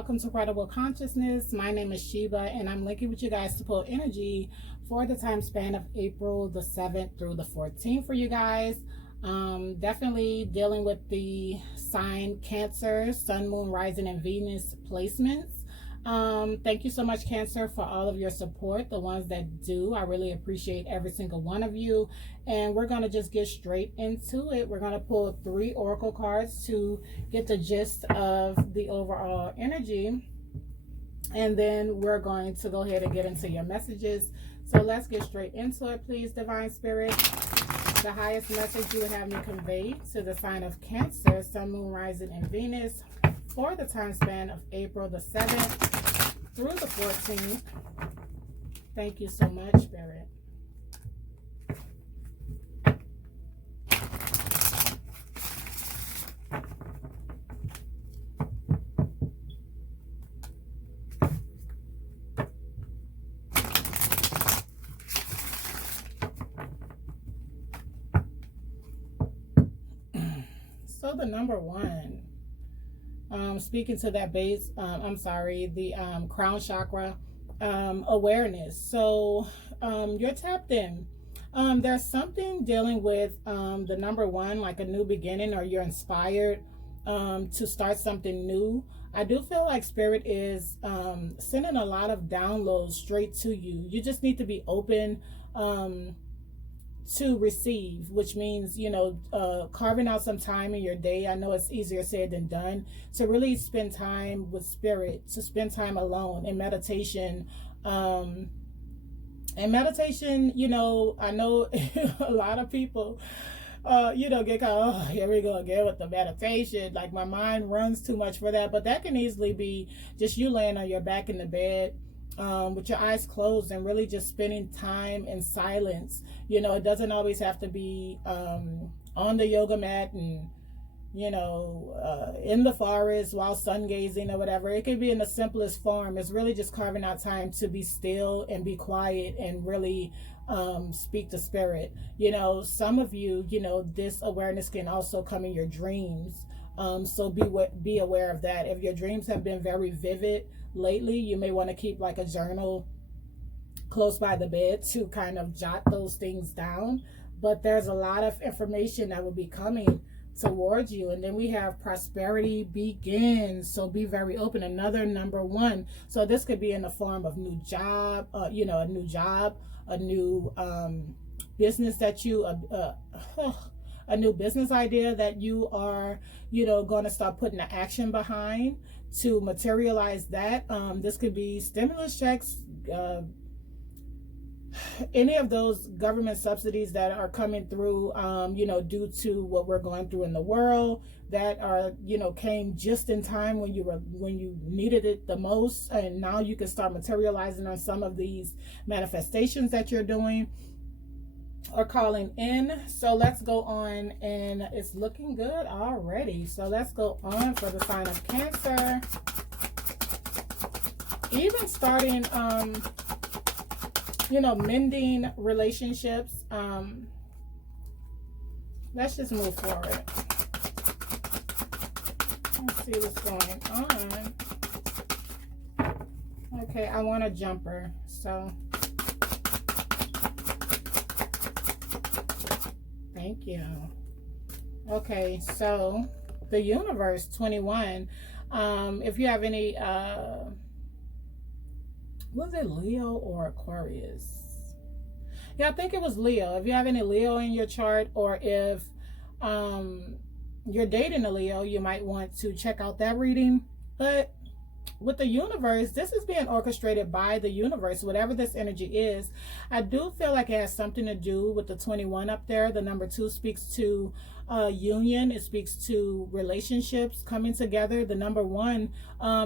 welcome to Credible Consciousness. My name is Sheba, and I'm linking with you guys to pull energy for the time span of April the 7th through the 14th for you guys. Definitely dealing with the sign Cancer, Sun, Moon, Rising, and Venus placements. Thank you so much, Cancer, for all of your support. The ones that do, I really appreciate every single one of you. And we're going to just get straight into it. We're going to pull 3 oracle cards to get the gist of the overall energy. And then we're going to go ahead and get into your messages. So let's get straight into it, please, Divine Spirit. The highest message you would have me convey to the sign of Cancer, Sun, Moon, Rising, and Venus for the time span of April the 7th through the 14th. Thank you so much, Spirit. So the number 1, speaking to that base, the crown chakra, awareness. So you're tapped in. There's something dealing with the number 1, like a new beginning, or you're inspired to start something new. I do feel like Spirit is sending a lot of downloads straight to you. You just need to be open to receive, which means, carving out some time in your day. I know it's easier said than done, to really spend time with Spirit, to spend time alone in meditation. I know a lot of people get caught, oh, here we go again with the meditation. Like, my mind runs too much for that. But that can easily be just you laying on your back in the bed, with your eyes closed, and really just spending time in silence. It doesn't always have to be on the yoga mat and in the forest while sun gazing or whatever. It could be in the simplest form. It's really just carving out time to be still and be quiet and really speak to Spirit. Some of you, this awareness can also come in your dreams. So be aware of that. If your dreams have been very vivid lately, you may want to keep like a journal close by the bed to kind of jot those things down. But there's a lot of information that will be coming towards you. And then we have prosperity begins. So be very open. Another number 1. So this could be in the form of new job, a new job, a new business that you a new business idea that you are, going to start putting the action behind to materialize that. This could be stimulus checks, any of those government subsidies that are coming through, due to what we're going through in the world, that are, came just in time when you needed it the most. And now you can start materializing on some of these manifestations that you're doing or calling in. So let's go on, and it's looking good already. So let's go on for the sign of Cancer. Even starting mending relationships. Let's just move forward. Let's see what's going on. Okay, I want a jumper, so thank you. Okay, so the universe 21. If you have any was it Leo or Aquarius? Yeah, I think it was Leo. If you have any Leo in your chart, or if you're dating a Leo, you might want to check out that reading. But with the universe, this is being orchestrated by the universe, whatever this energy is. I do feel like it has something to do with the 21 up there. The number 2 speaks to union. It speaks to relationships coming together. The number 1,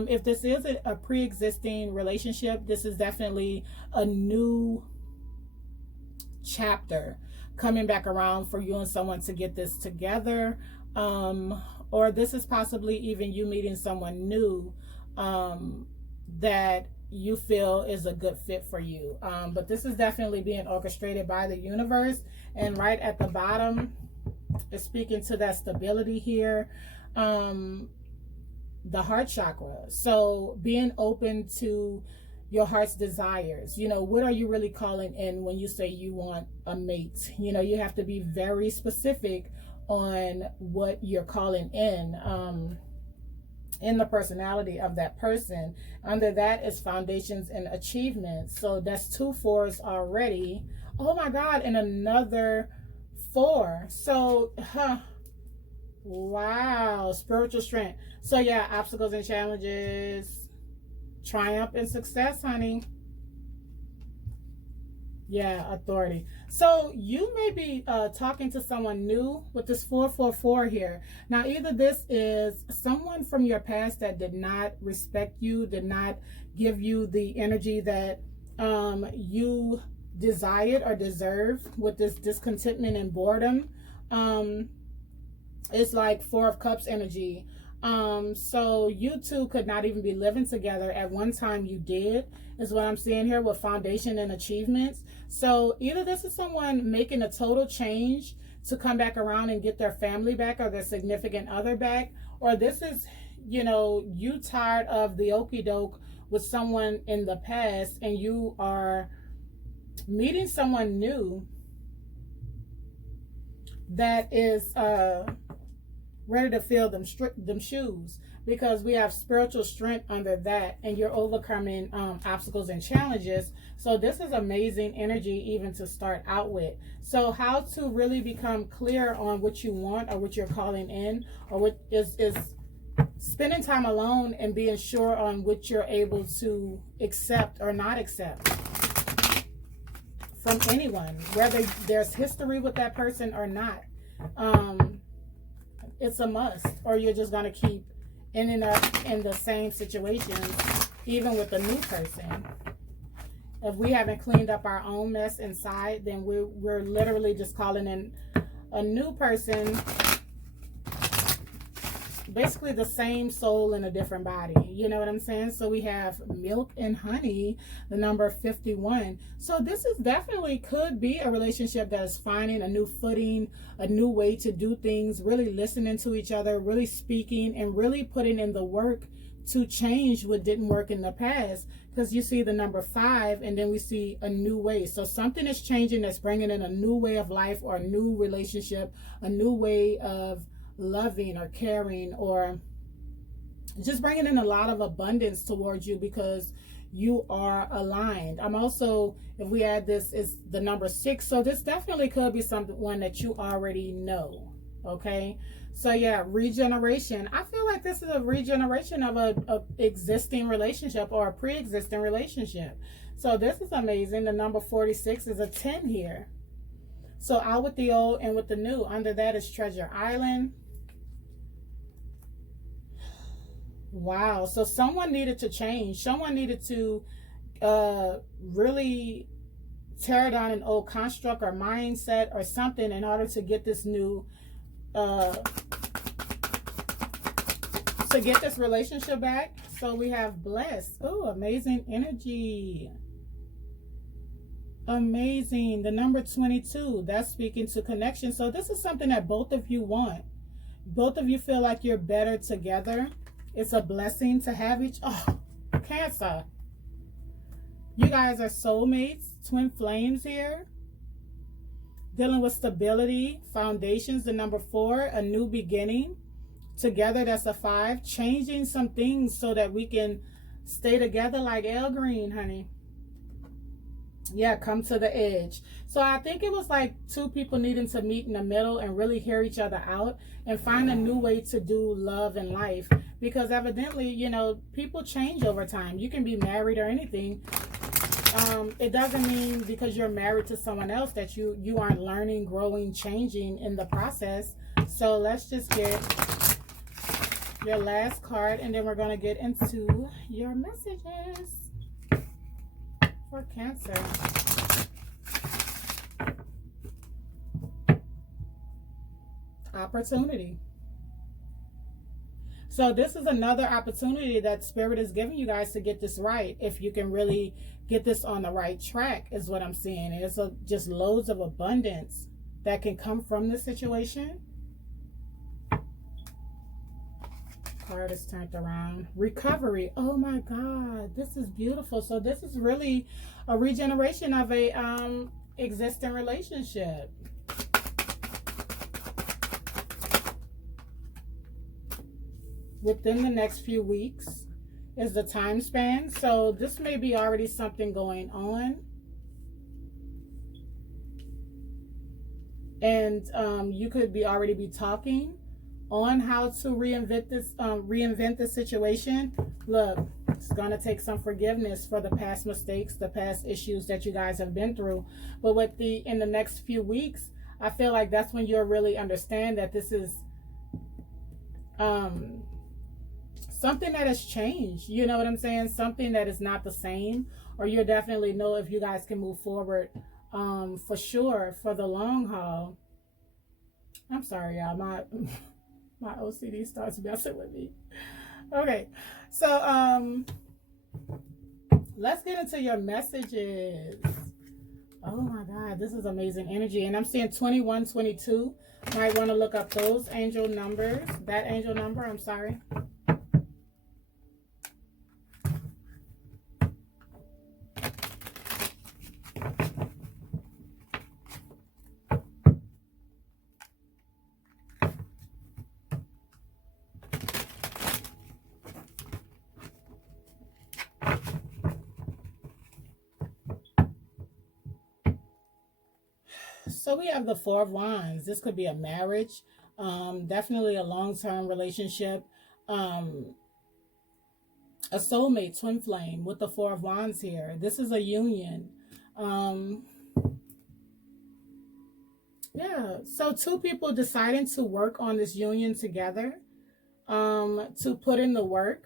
if this is a pre-existing relationship, this is definitely a new chapter coming back around for you and someone to get this together. Or this is possibly even you meeting someone new that you feel is a good fit for you. But this is definitely being orchestrated by the universe. And right at the bottom is speaking to that stability here. the heart chakra. So being open to your heart's desires. You know, what are you really calling in when you say you want a mate? You know, you have to be very specific on what you're calling in the personality of that person. Under that is foundations and achievements. So that's 2 4s already. Oh my God, and another 4. So, wow, spiritual strength. So yeah, obstacles and challenges, triumph and success, honey. Yeah, authority. So you may be talking to someone new with this 444 here. Now, either this is someone from your past that did not respect you, did not give you the energy that you desired or deserve with this discontentment and boredom. It's like 4 of Cups energy. So you two could not even be living together. At one time you did, is what I'm seeing here with foundation and achievements. So either this is someone making a total change to come back around and get their family back or their significant other back, or this is, you know, you tired of the okie doke with someone in the past and you are meeting someone new that is ready to fill them shoes, because we have spiritual strength under that, and you're overcoming obstacles and challenges. So this is amazing energy even to start out with. So how to really become clear on what you want or what you're calling in, or what is spending time alone and being sure on what you're able to accept or not accept from anyone, whether there's history with that person or not. It's a must, or you're just going to keep ending up in the same situation, even with a new person. If we haven't cleaned up our own mess inside, then we're literally just calling in a new person, basically the same soul in a different body. You know what I'm saying? So we have milk and honey, the number 51. So this is definitely could be a relationship that is finding a new footing, a new way to do things, really listening to each other, really speaking, and really putting in the work to change what didn't work in the past. Because you see the number 5, and then we see a new way. So something is changing that's bringing in a new way of life, or a new relationship, a new way of loving or caring, or just bringing in a lot of abundance towards you because you are aligned. I'm also, if we add this, is the number 6. So this definitely could be someone that you already know. Okay. So yeah, regeneration. I feel like this is a regeneration of a existing relationship or a pre-existing relationship. So this is amazing. The number 46 is a 10 here. So out with the old and with the new. Under that is Treasure Island. Wow. So someone needed to change. Someone needed to really tear down an old construct or mindset or something in order to get this new, to get this relationship back. So we have blessed. Oh, amazing energy. Amazing. The number 22, that's speaking to connection. So this is something that both of you want. Both of you feel like you're better together. It's a blessing to have each. Oh, Cancer. You guys are soulmates, twin flames here. Dealing with stability, foundations, the number 4, a new beginning. Together, that's a 5. Changing some things so that we can stay together like El Green, honey. Yeah, come to the edge. So I think it was like 2 people needing to meet in the middle and really hear each other out and find a new way to do love and life. Because evidently, you know, people change over time. You can be married or anything. It doesn't mean because you're married to someone else that you aren't learning, growing, changing in the process. So let's just get your last card, and then we're going to get into your messages for Cancer. Opportunity. So this is another opportunity that Spirit is giving you guys to get this right. If you can really get this on the right track is what I'm seeing. It's just loads of abundance that can come from this situation. card is turned around. Recovery. Oh my God, this is beautiful. So this is really a regeneration of a existing relationship. Within the next few weeks is the time span. So this may be already something going on. And you could be already be talking on how to reinvent this situation. Look, it's gonna take some forgiveness for the past mistakes, the past issues that you guys have been through. But in the next few weeks, I feel like that's when you'll really understand that this is something that has changed. You know what I'm saying? Something that is not the same, or you'll definitely know if you guys can move forward for sure for the long haul. I'm sorry, y'all. My OCD starts messing with me. Okay, so let's get into your messages. Oh my God, this is amazing energy. And I'm seeing 2122. Might want to look up those angel numbers. That angel number, I'm sorry. So we have the Four of Wands. This could be a marriage, definitely a long-term relationship, a soulmate, twin flame with the Four of Wands here. This is a union. Yeah, so two people deciding to work on this union together, to put in the work.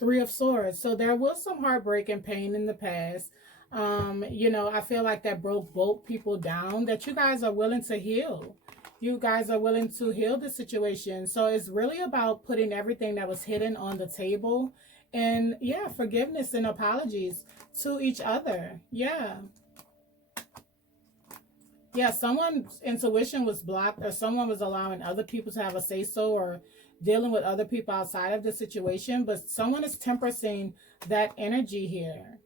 Three of Swords. So there was some heartbreak and pain in the past. You know, I feel like that broke both people down, that you guys are willing to heal. You guys are willing to heal the situation. So it's really about putting everything that was hidden on the table. And yeah, forgiveness and apologies to each other. Yeah. Yeah, someone's intuition was blocked, or someone was allowing other people to have a say-so, or dealing with other people outside of the situation. But someone is tempering that energy here,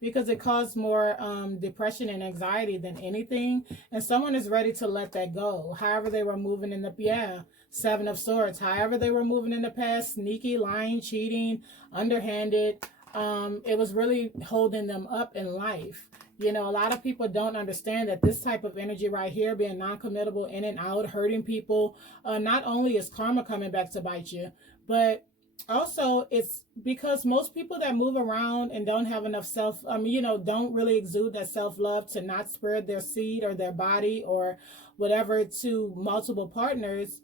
because it caused more depression and anxiety than anything. And someone is ready to let that go. However they were moving in the, Seven of Swords. However they were moving in the past, sneaky, lying, cheating, underhanded. It was really holding them up in life. You know, a lot of people don't understand that this type of energy right here, being non-committable, in and out, hurting people, not only is karma coming back to bite you, but also it's because most people that move around and don't have enough don't really exude that self-love to not spread their seed or their body or whatever to multiple partners,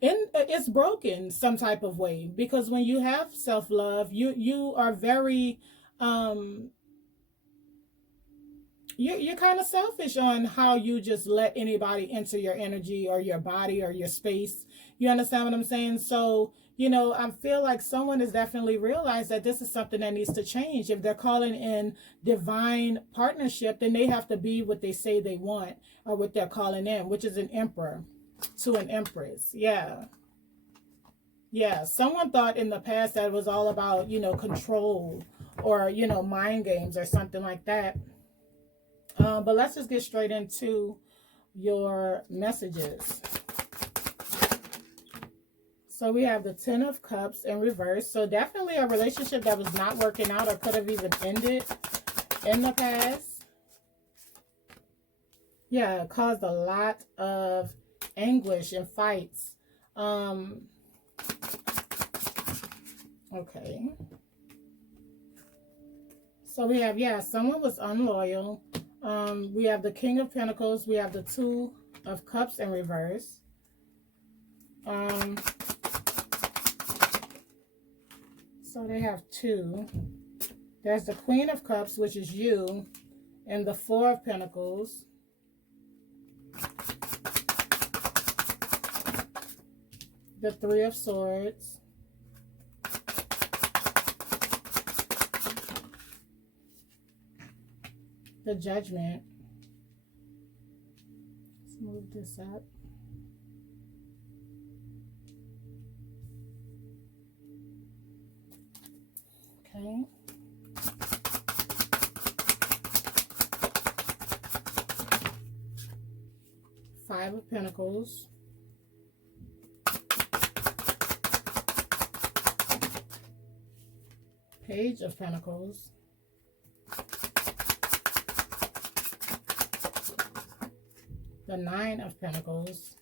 it's broken some type of way. Because when you have self-love, you are very you're kind of selfish on how you just let anybody into your energy or your body or your space. You understand what I'm saying? So, you know, I feel like someone has definitely realized that this is something that needs to change. If they're calling in divine partnership, then they have to be what they say they want, or what they're calling in, which is an emperor to an empress. Yeah. Yeah. Someone thought in the past that it was all about, you know, control, or, you know, mind games or something like that. But let's just get straight into your messages. So we have the Ten of Cups in reverse. So definitely a relationship that was not working out, or could have even ended in the past. Yeah, it caused a lot of anguish and fights. Okay. So we have, someone was unloyal. We have the King of Pentacles. We have the Two of Cups in reverse. So they have two. There's the Queen of Cups, which is you, and the Four of Pentacles. The Three of Swords. The Judgment. Let's move this up. Okay. Five of Pentacles. Page of Pentacles. The Nine of Pentacles.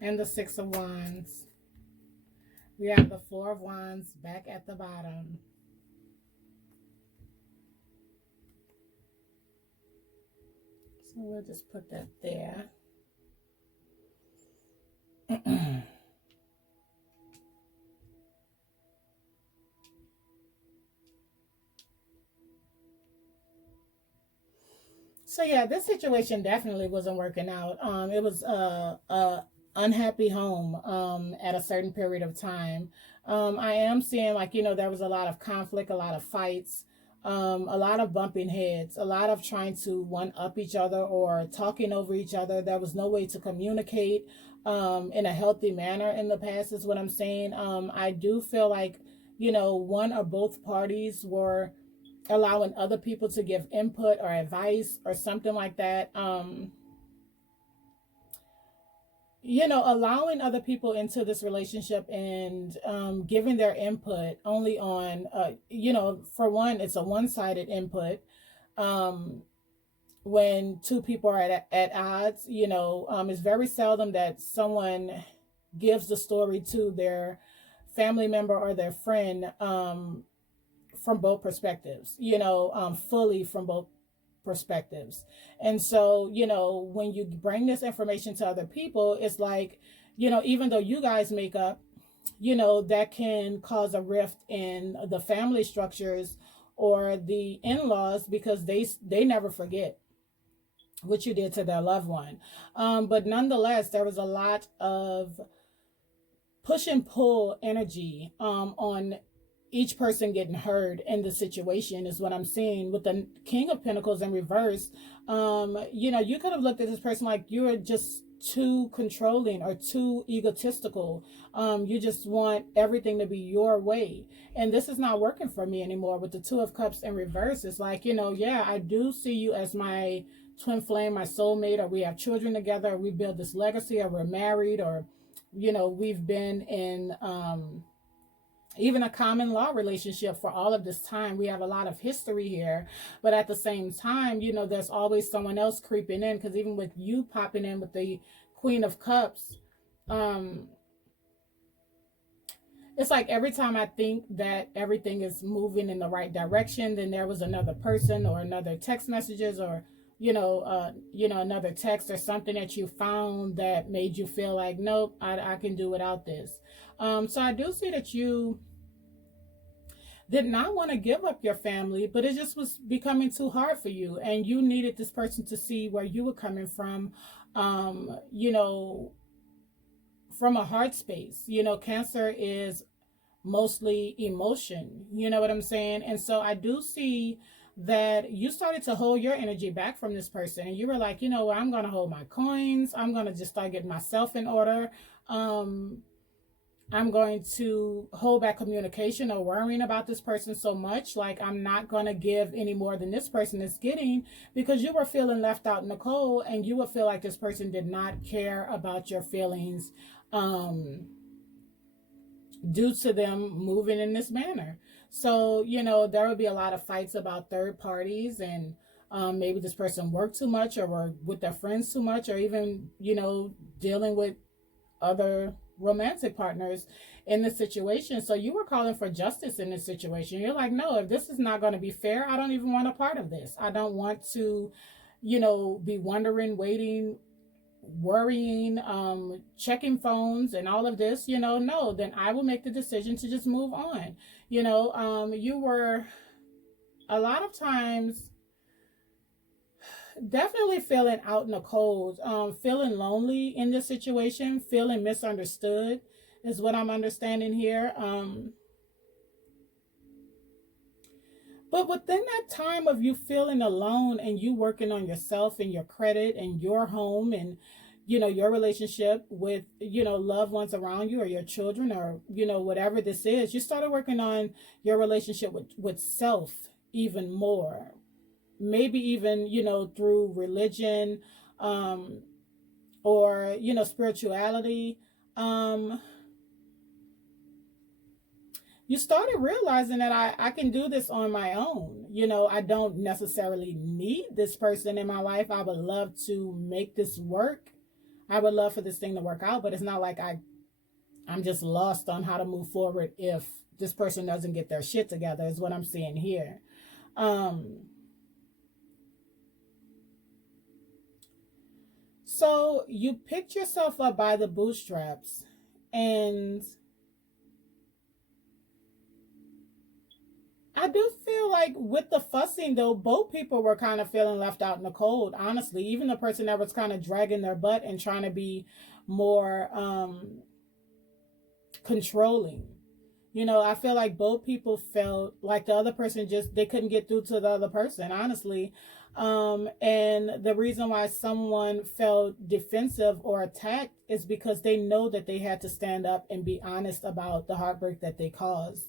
And the Six of Wands. We have the Four of Wands back at the bottom. So we'll just put that there. So yeah, this situation definitely wasn't working out. It was a unhappy home at a certain period of time. I am seeing, like, you know, there was a lot of conflict, a lot of fights, a lot of bumping heads, a lot of trying to one up each other or talking over each other. There was no way to communicate in a healthy manner in the past, is what I'm saying. I do feel like, you know, one or both parties were allowing other people to give input or advice or something like that. You know, allowing other people into this relationship and giving their input only on, you know, for one, it's a one-sided input. When two people are at odds, you know, it's very seldom that someone gives the story to their family member or their friend from both perspectives, you know, fully from both perspectives. And so, you know, when you bring this information to other people, it's like, you know, even though you guys make up, you know, that can cause a rift in the family structures or the in-laws, because they never forget what you did to their loved one. But nonetheless, there was a lot of push and pull energy on each person getting heard in the situation, is what I'm seeing with the King of Pentacles in reverse. You know, you could have looked at this person like you're just too controlling or too egotistical. You just want everything to be your way. And this is not working for me anymore with the Two of Cups in reverse. It's like, you know, yeah, I do see you as my twin flame, my soulmate, or we have children together, or we build this legacy, or we're married, or, you know, we've been in even a common law relationship for all of this time. We have a lot of history here, but at the same time, you know, there's always someone else creeping in, because even with you popping in with the Queen of Cups, it's like every time I think that everything is moving in the right direction, then there was another person or another text messages or, you know, another text or something that you found that made you feel like, nope, I can do without this. So I do see that you did not want to give up your family, but it just was becoming too hard for you. And you needed this person to see where you were coming from, you know, from a heart space. You know, Cancer is mostly emotion, you know what I'm saying? And so I do see that you started to hold your energy back from this person, and you were like, you know, I'm going to hold my coins. I'm going to just start getting myself in order. I'm going to hold back communication or worrying about this person so much. Like, I'm not going to give any more than this person is getting, because you were feeling left out in the cold, and you would feel like this person did not care about your feelings due to them moving in this manner. So, you know, there would be a lot of fights about third parties, and maybe this person worked too much or were with their friends too much, or even, you know, dealing with other romantic partners in this situation. So you were calling for justice in this situation. You're like, no, if this is not going to be fair, I don't even want a part of this. I don't want to, you know, be wondering, waiting, worrying, checking phones and all of this, you know. No, then I will make the decision to just move on. You know, you were a lot of times definitely feeling out in the cold, feeling lonely in this situation, feeling misunderstood is what I'm understanding here. But within that time of you feeling alone and you working on yourself and your credit and your home and, your relationship with, loved ones around you or your children or, whatever this is. You started working on your relationship with self even more. Maybe even, through religion, or, spirituality. Um, you started realizing that I can do this on my own. I don't necessarily need this person in my life. I would love to make this work. I would love for this thing to work out, but it's not like I'm just lost on how to move forward if this person doesn't get their shit together, is what I'm seeing here. So you picked yourself up by the bootstraps, and I do feel like with the fussing though, both people were kind of feeling left out in the cold, honestly. Even the person that was kind of dragging their butt and trying to be more controlling. I feel like both people felt like the other person they couldn't get through to the other person, honestly. And the reason why someone felt defensive or attacked is because they know that they had to stand up and be honest about the heartbreak that they caused.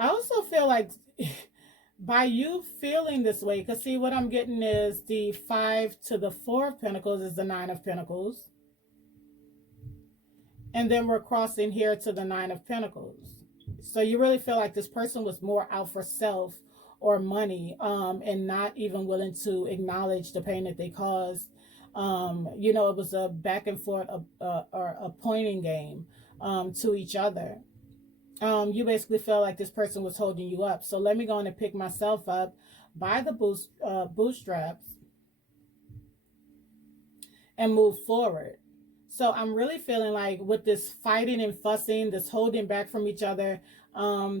I also feel like by you feeling this way, because see, what I'm getting is the 5 to the 4 of Pentacles is the 9 of Pentacles. And then we're crossing here to the 9 of Pentacles. So you really feel like this person was more out for self or money, and not even willing to acknowledge the pain that they caused. It was a back and forth or a pointing game to each other. You basically feel like this person was holding you up. So let me go on and pick myself up by the bootstraps and move forward. So I'm really feeling like with this fighting and fussing, this holding back from each other,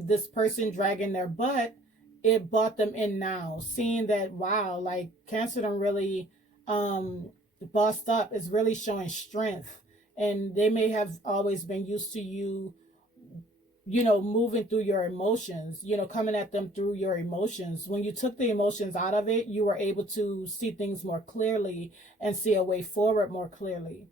this person dragging their butt, it brought them in now. Seeing that, wow, like Cancer done really bossed up, is really showing strength. And they may have always been used to you, moving through your emotions, coming at them through your emotions. When you took the emotions out of it, you were able to see things more clearly and see a way forward more clearly.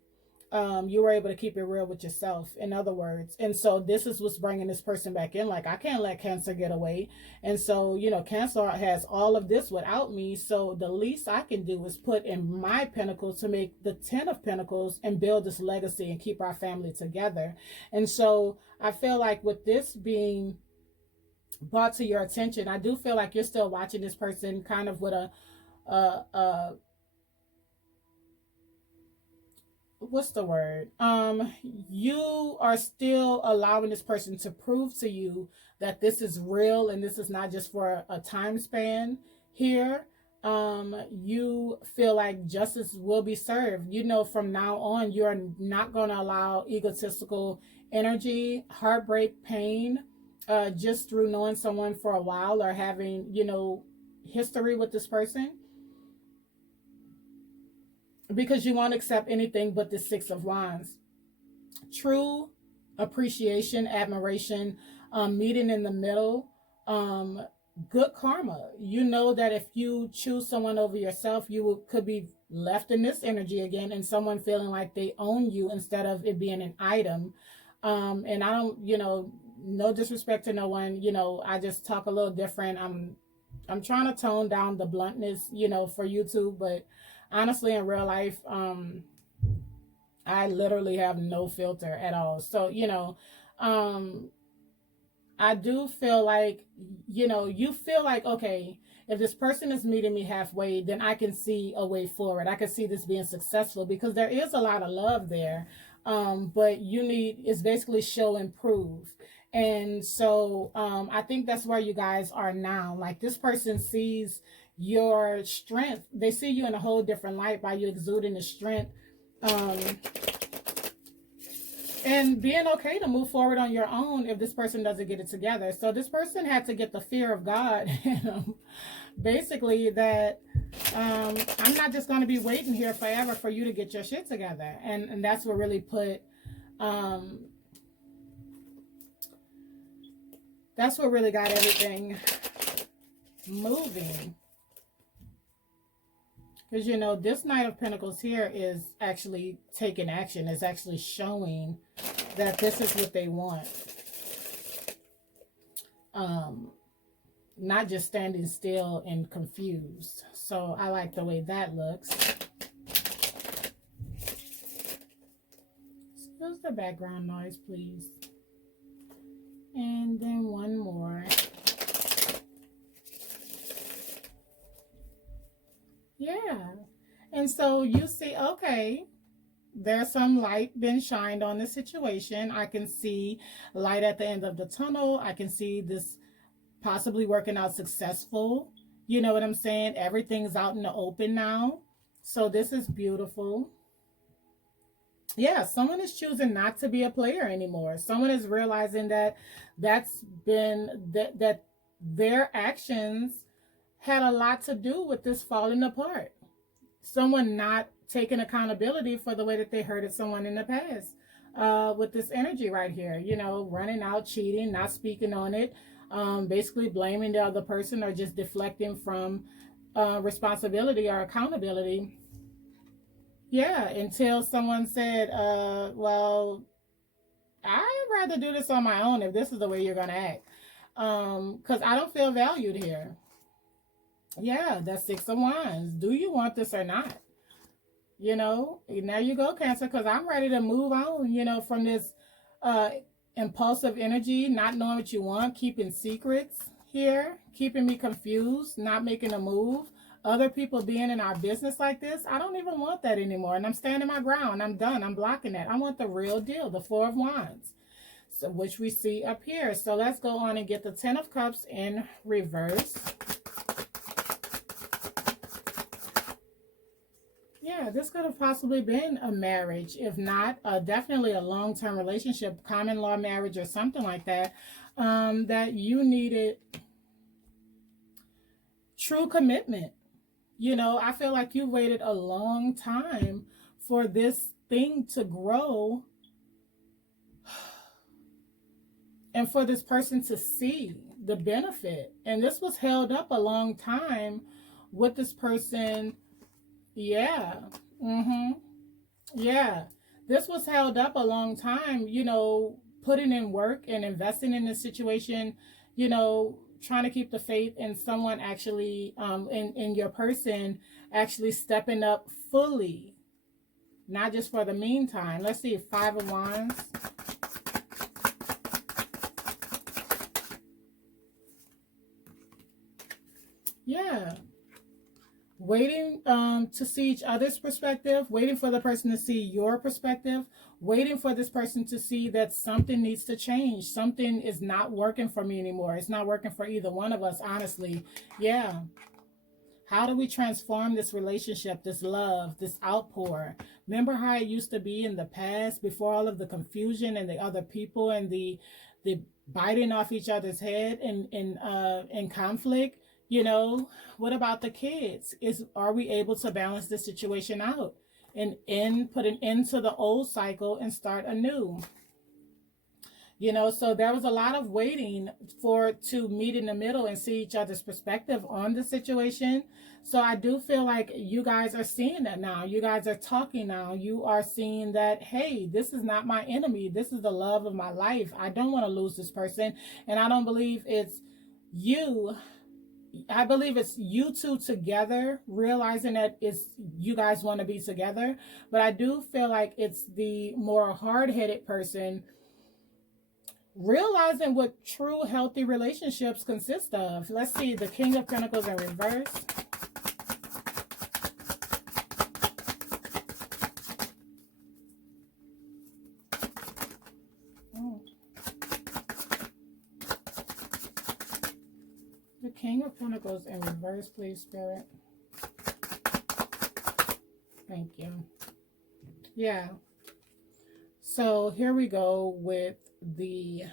You were able to keep it real with yourself, in other words. And so this is what's bringing this person back in. Like, I can't let Cancer get away. And so, Cancer has all of this without me. So the least I can do is put in my Pentacles to make the 10 of Pentacles and build this legacy and keep our family together. And so I feel like with this being brought to your attention, I do feel like you're still watching this person kind of with a what's the word? You are still allowing this person to prove to you that this is real and this is not just for a time span here. You feel like justice will be served. From now on, you're not going to allow egotistical energy, heartbreak, pain, just through knowing someone for a while or having, history with this person. Because you won't accept anything but the 6 of Wands. True appreciation, admiration, meeting in the middle, good karma. You know that if you choose someone over yourself, you could be left in this energy again and someone feeling like they own you instead of it being an item. And I don't, no disrespect to no one, I just talk a little different. I'm trying to tone down the bluntness, for YouTube, but honestly, in real life, I literally have no filter at all. So, I do feel like, you feel like, okay, if this person is meeting me halfway, then I can see a way forward. I can see this being successful because there is a lot of love there. But it's basically show and prove. And so I think that's where you guys are now. Like, this person sees your strength. They see you in a whole different light by you exuding the strength, and being okay to move forward on your own if this person doesn't get it together. So this person had to get the fear of God, basically that I'm not just going to be waiting here forever for you to get your shit together. And that's what really that's what really got everything moving. Because, you know, this Knight of Pentacles here is actually taking action. Is actually showing that this is what they want. Not just standing still and confused. So I like the way that looks. Excuse the background noise, please. And then one more. Yeah. And so you see, okay, there's some light been shined on the situation. I can see light at the end of the tunnel. I can see this possibly working out successful. You know what I'm saying? Everything's out in the open now. So this is beautiful. Yeah, someone is choosing not to be a player anymore. Someone is realizing that that their actions had a lot to do with this falling apart. Someone not taking accountability for the way that they hurted someone in the past. With this energy right here, you know, running out, cheating, not speaking on it, basically blaming the other person or just deflecting from responsibility or accountability. Yeah, until someone said, well, I'd rather do this on my own if this is the way you're going to act. Because I don't feel valued here. Yeah, that's Six of Wands. Do you want this or not? You know, there you go, Cancer, because I'm ready to move on, you know, from this impulsive energy, not knowing what you want, keeping secrets here, keeping me confused, not making a move. Other people being in our business like this, I don't even want that anymore. And I'm standing my ground. I'm done. I'm blocking that. I want the real deal, the Four of Wands, so, which we see up here. So let's go on and get the Ten of Cups in reverse. Yeah, this could have possibly been a marriage. If not, definitely a long-term relationship, common law marriage or something like that, that you needed true commitment. You know, I feel like you waited a long time for this thing to grow and for this person to see the benefit. And this was held up a long time with this person. Yeah. Yeah. This was held up a long time, you know, putting in work and investing in this situation, you know, trying to keep the faith in someone actually, in your person actually stepping up fully, not just for the meantime. Let's see, Five of Wands. Yeah. Waiting to see each other's perspective, waiting for the person to see your perspective, waiting for this person to see that something needs to change. Something is not working for me anymore. It's not working for either one of us, honestly. Yeah. How do we transform this relationship, this love, this outpour? Remember how it used to be in the past before all of the confusion and the other people and the biting off each other's head in conflict? You know, what about the kids? Are we able to balance this situation out and put an end to the old cycle and start anew? You know, so there was a lot of waiting to meet in the middle and see each other's perspective on the situation. So I do feel like you guys are seeing that now. You guys are talking now. You are seeing that, hey, this is not my enemy. This is the love of my life. I don't want to lose this person. And I don't believe it's you. I believe it's you two together, realizing that you guys want to be together. But I do feel like it's the more hard-headed person realizing what true healthy relationships consist of. Let's see, the King of Pentacles in reverse. The King of Pentacles in reverse, please, Spirit. Thank you. Yeah. So here we go with the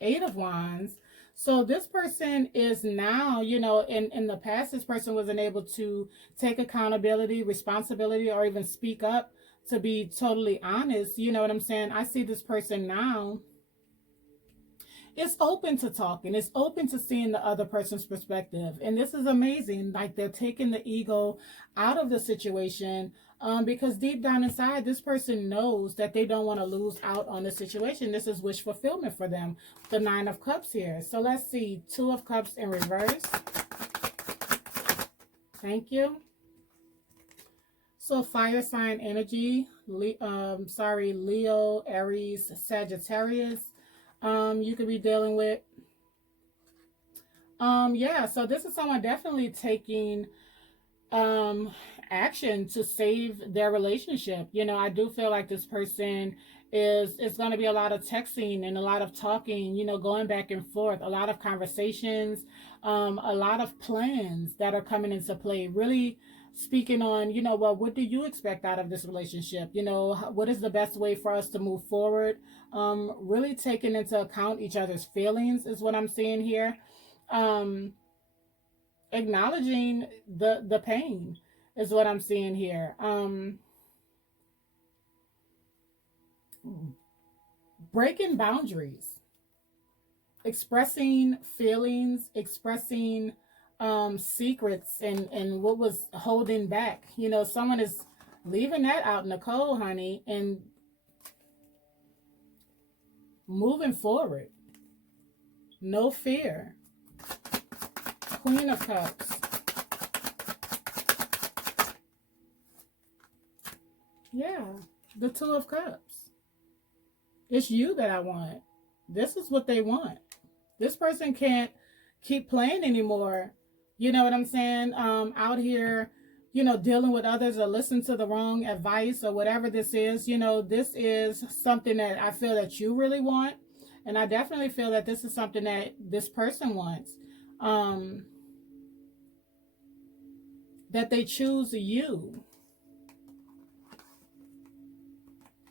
Eight of Wands. So this person is now, you know, in the past, this person wasn't able to take accountability, responsibility, or even speak up to be totally honest. You know what I'm saying? I see this person now it's open to talking. It's open to seeing the other person's perspective. And this is amazing. Like, they're taking the ego out of the situation, because deep down inside, this person knows that they don't want to lose out on the situation. This is wish fulfillment for them. The Nine of Cups here. So let's see. Two of Cups in reverse. Thank you. So fire sign energy. Leo, Aries, Sagittarius. You could be dealing with. Yeah, so this is someone definitely taking action to save their relationship. You know, I do feel like this person it's going to be a lot of texting and a lot of talking, you know, going back and forth, a lot of conversations, a lot of plans that are coming into play, really speaking on, you know, well, what do you expect out of this relationship? You know, what is the best way for us to move forward? Really taking into account each other's feelings is what I'm seeing here. Acknowledging the pain is what I'm seeing here. Breaking boundaries, expressing feelings, expressing secrets and what was holding back. You know, someone is leaving that out in the cold, honey, and moving forward. No fear. Queen of Cups. Yeah, the Two of Cups. It's you that I want. This is what they want. This person can't keep playing anymore. You know what I'm saying? Out here, you know, dealing with others or listening to the wrong advice or whatever this is. You know, this is something that I feel that you really want. And I definitely feel that this is something that this person wants. That they choose you.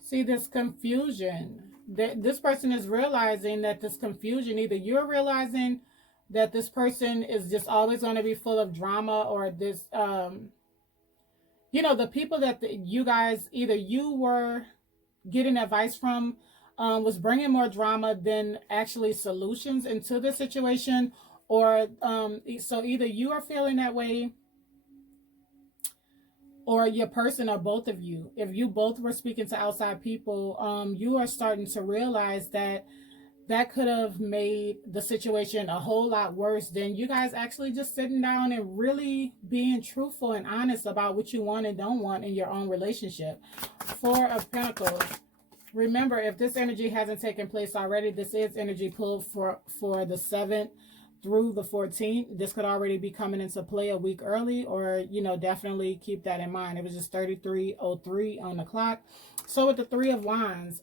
See this confusion. This person is realizing that this confusion, either you're realizing that this person is just always going to be full of drama, or this, you know, the people that you guys, either you were getting advice from, was bringing more drama than actually solutions into the situation, or so either you are feeling that way, or your person, or both of you. If you both were speaking to outside people, you are starting to realize that that could have made the situation a whole lot worse than you guys actually just sitting down and really being truthful and honest about what you want and don't want in your own relationship. Four of Pentacles. Remember, if this energy hasn't taken place already, this is energy pulled for the 7th through the 14th. This could already be coming into play a week early, or, you know, definitely keep that in mind. It was just 33:03 on the clock. So with the Three of Wands,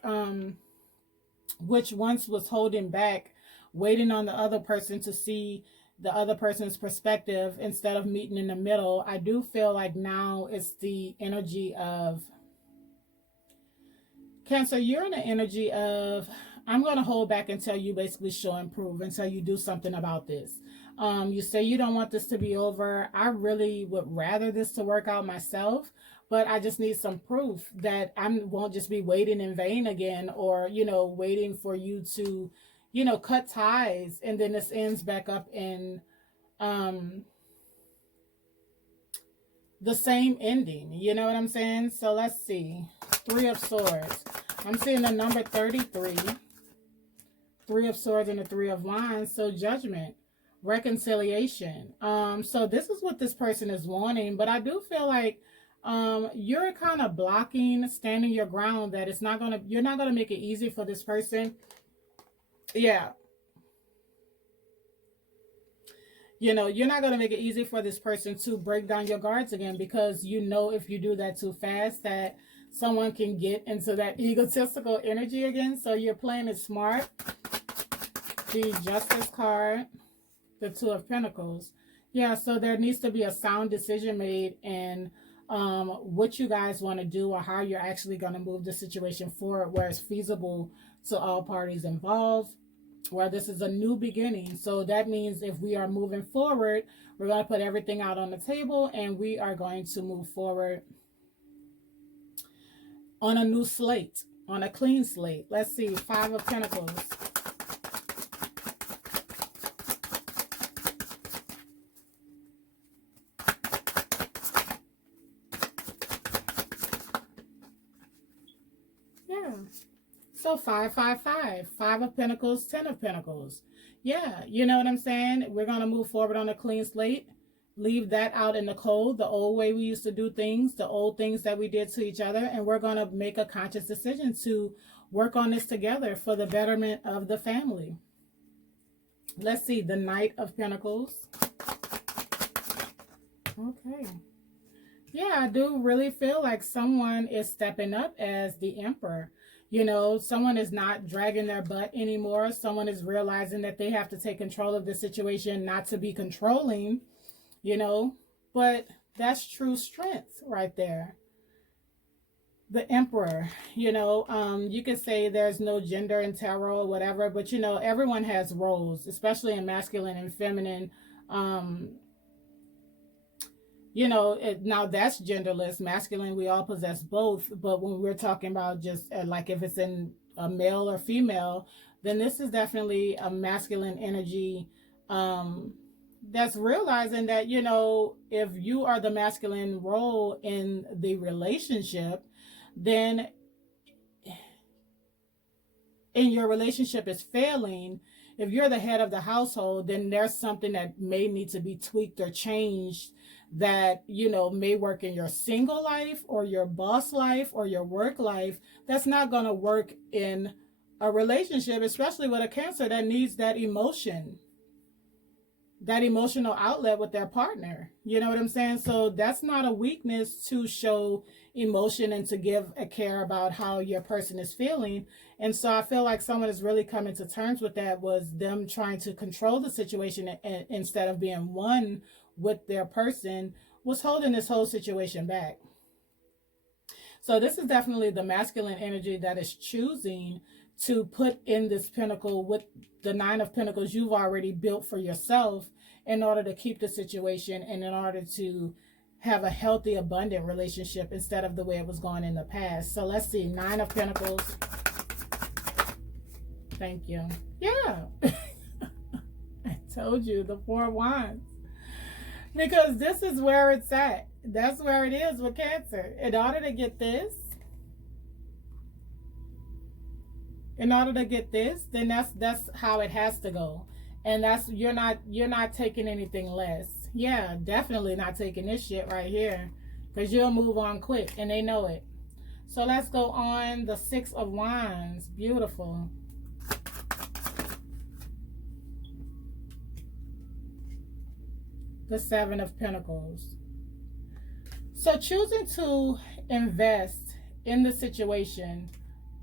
which once was holding back, waiting on the other person to see the other person's perspective instead of meeting in the middle, I do feel like now it's the energy of Cancer. You're in the energy of, I'm going to hold back until you basically show and prove, until you do something about this. You say you don't want this to be over. I really would rather this to work out myself, but I just need some proof that I won't just be waiting in vain again, or, you know, waiting for you to, you know, cut ties, and then this ends back up in the same ending. You know what I'm saying? So let's see. Three of Swords. I'm seeing the number 33. Three of Swords and the Three of Wands. So Judgment, reconciliation. So this is what this person is wanting, but I do feel like you're kind of blocking, standing your ground, that it's not gonna, you're not gonna make it easy for this person. Yeah. You know, you're not going to make it easy for this person to break down your guards again, because you know if you do that too fast, that someone can get into that egotistical energy again. So you're playing it smart. The Justice card, the Two of Pentacles. Yeah, so there needs to be a sound decision made in what you guys want to do, or how you're actually going to move the situation forward, where it's feasible to all parties involved, where this is a new beginning. So that means if we are moving forward, we're going to put everything out on the table, and we are going to move forward on a new slate, on a clean slate. Let's see. Five of Pentacles. So 555, 5 of Pentacles, 10 of Pentacles. Yeah, you know what I'm saying? We're going to move forward on a clean slate. Leave that out in the cold, the old way we used to do things, the old things that we did to each other. And we're going to make a conscious decision to work on this together for the betterment of the family. Let's see, the Knight of Pentacles. Okay. Yeah, I do really feel like someone is stepping up as the Emperor. You know, someone is not dragging their butt anymore. Someone is realizing that they have to take control of the situation, not to be controlling, you know. But that's true strength right there. The Emperor, you know, you could say there's no gender in tarot or whatever, but, you know, everyone has roles, especially in masculine and feminine. You know, now that's genderless. Masculine, we all possess both. But when we're talking about just like if it's in a male or female, then this is definitely a masculine energy that's realizing that, you know, if you are the masculine role in the relationship, then and your relationship is failing, if you're the head of the household, then there's something that may need to be tweaked or changed that, you know, may work in your single life or your boss life or your work life. That's not going to work in a relationship, especially with a Cancer that needs that emotion, that emotional outlet with their partner. You know what I'm saying? So that's not a weakness to show emotion and to give a care about how your person is feeling. And so I feel like someone is really coming to terms with that, was them trying to control the situation instead of being one with their person, was holding this whole situation back. So this is definitely the masculine energy that is choosing to put in this pinnacle with the 9 of Pentacles you've already built for yourself in order to keep the situation and in order to have a healthy, abundant relationship instead of the way it was going in the past. So let's see, 9 of Pentacles. Thank you. Yeah. I told you, the 4 of Wands. Because this is where it's at. That's where it is with Cancer. In order to get this, then that's how it has to go. And that's, you're not taking anything less. Yeah, definitely not taking this shit right here, because you'll move on quick and they know it. So let's go on. The 6 of Wands. Beautiful. The 7 of Pentacles. So choosing to invest in the situation.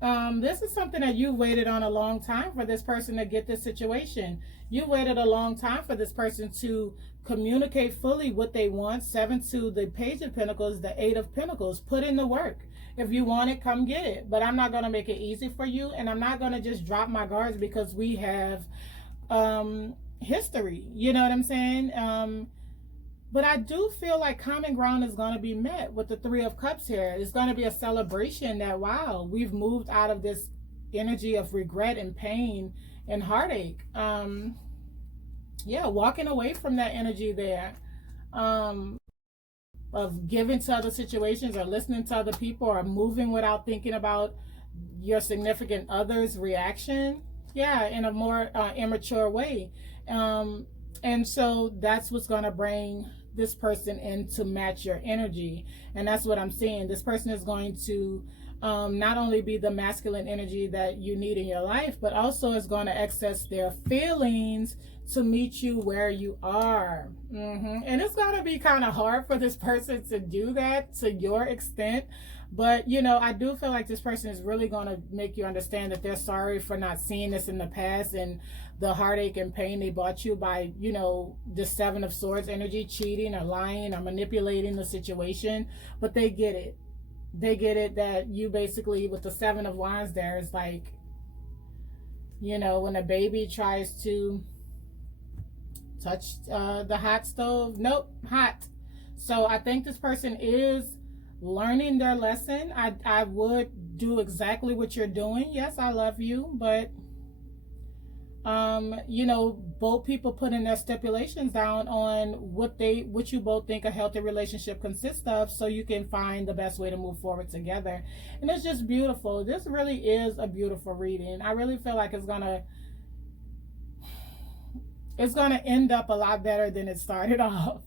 This is something that you waited on a long time for this person to get this situation. You waited a long time for this person to communicate fully what they want. 7 to the Page of Pentacles, the 8 of Pentacles. Put in the work. If you want it, come get it. But I'm not going to make it easy for you. And I'm not going to just drop my guards because we have history. You know what I'm saying? But I do feel like common ground is going to be met with the 3 of Cups here. It's going to be a celebration that, wow, we've moved out of this energy of regret and pain and heartache. Yeah, walking away from that energy there of giving to other situations or listening to other people or moving without thinking about your significant other's reaction. Yeah, in a more immature way. And so that's what's going to bring this person in to match your energy. And that's what I'm seeing. This person is going to not only be the masculine energy that you need in your life, but also is going to access their feelings to meet you where you are. And it's going to be kind of hard for this person to do that to your extent. But, you know, I do feel like this person is really going to make you understand that they're sorry for not seeing this in the past and the heartache and pain they brought you by, you know, the 7 of Swords energy, cheating or lying or manipulating the situation. But they get it. They get it that you basically, with the 7 of Wands there, is like, you know, when a baby tries to touch the hot stove. Nope, hot. So I think this person is learning their lesson. I would do exactly what you're doing. Yes, I love you, but You know, both people putting their stipulations down on what you both think a healthy relationship consists of, so you can find the best way to move forward together. And it's just beautiful. This really is a beautiful reading. I really feel like it's gonna end up a lot better than it started off.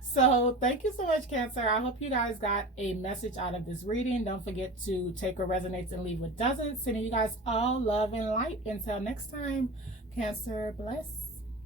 So thank you so much, Cancer. I hope you guys got a message out of this reading. Don't forget to take what resonates and leave what doesn't. Sending you guys all love and light. Until next time, Cancer, bless.